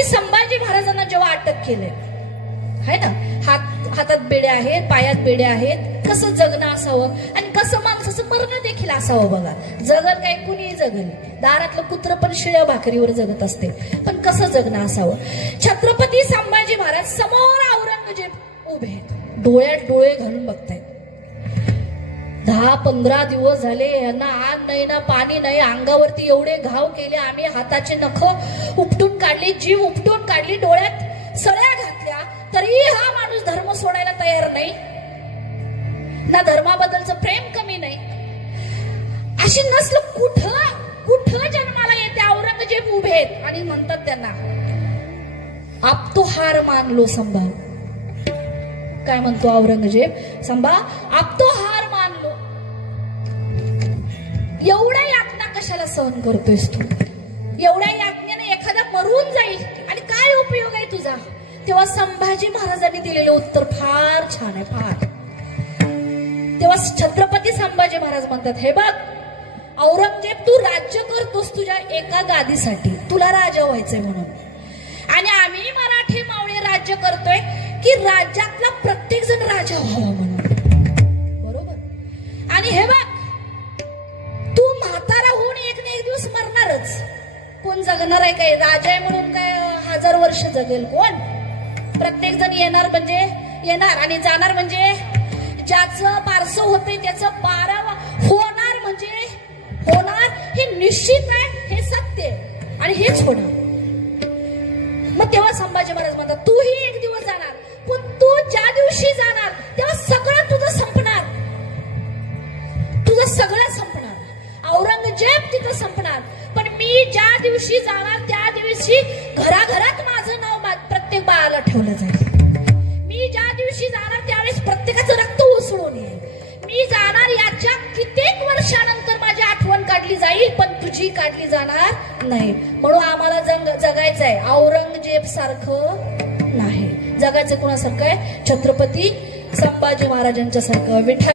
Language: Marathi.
छत्रपती संभाजी महाराजांना जेव्हा अटक केलंय है ना, हातात बेड्या आहेत, पायात बेड्या आहेत, कसं जगणं असावं आणि कसं माणसाचं मरणं देखील असावं बघा. जगल काय कुणीही जगल, दारातलं कुत्र पण शिळ्या भाकरीवर जगत असते, पण कसं जगणं असावं. छत्रपती संभाजी महाराज समोर औरंगजेब उभे आहेत, डोळ्यात डोळे घालून बघतायत. 10-15 दिवस झाले यांना आग नाही ना पाणी नाही, अंगावरती एवढे घाव केले आम्ही, हाताचे नख उपटून काढली, जीव उपटून काढली, डोळ्यात सळ्या घातल्या, तरी हा माणूस धर्म सोडायला तयार नाही ना, धर्माबद्दलचं प्रेम कमी नाही. अशी नसल कुठं जन्माला येते. औरंगजेब उभे आहेत आणि म्हणतात त्यांना, आप तो हार मान लो संभा. काय म्हणतो औरंगजेब, संभा आप तो हार मान लो. एवढ्या यातना कशाला सहन करतोयस तू? एवढ्या यातनेने एखादा मरून जाईल आणि काय उपयोग आहे तुझा? तेव्हा संभाजी महाराजांनी दिलेलं उत्तर फार छान आहे, फार. तेव्हा छत्रपती संभाजी महाराज म्हणतात, हे बघ औरंगजेब, तू राज्य करतोस तुझ्या एका गादीसाठी, तुला राजा व्हायचंय म्हणून, आणि आम्ही मराठी मावळे राज्य करतोय की राज्यातला प्रत्येक जण राजा व्हावा म्हणून. बरोबर. आणि हे बघ, तू म्हातारा होऊन एक ना एक दिवस मरणारच. कोण जगणार आहे काय? राजा आहे म्हणून काय 1000 वर्ष जगेल कोण? प्रत्येक जण येणार म्हणजे येणार आणि जाणार म्हणजे ज्याचं बारसं होते त्याचं 12 होणार म्हणजे होणार, हे निश्चित आहे, हे सत्य आहे आणि हेच होणार. मग तेव्हा संभाजी महाराज म्हणतात, तूही एक दिवस जाणार, पण तू ज्या दिवशी जाणार तेव्हा सगळं तुझं संपणार, तुझं सगळं संपणार. औरंगजेब तिथं संपणार, पण मी ज्या दिवशी जाणार त्या दिवशी घराघरात माझं नाव प्रत्येक बाळाला ठेवलं जाईल. मी ज्या दिवशी जाणार त्यावेळेस प्रत्येकाचं रक्त उसळून येईल. मी जाणार याच्या कित्येक वर्षानंतर माझी आठवण काढली जाईल, पण तुझी काढली जाणार नाही. म्हणून आम्हाला जगायचंय औरंगजेब सारखं नाही, जगायचं कुणासारखं आहे? छत्रपती संभाजी महाराजांच्या सारखं. विठ्ठल